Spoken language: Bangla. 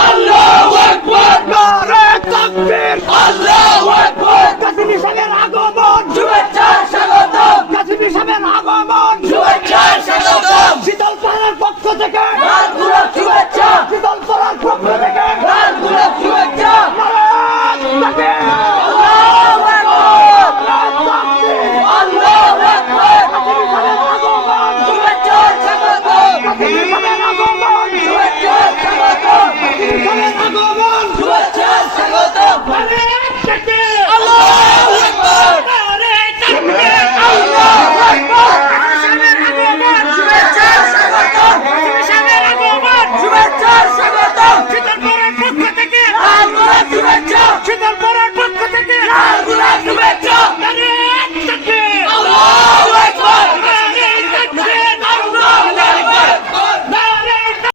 আল্লাহু আকবার নারে তাকবীর আল্লাহু স্বাগত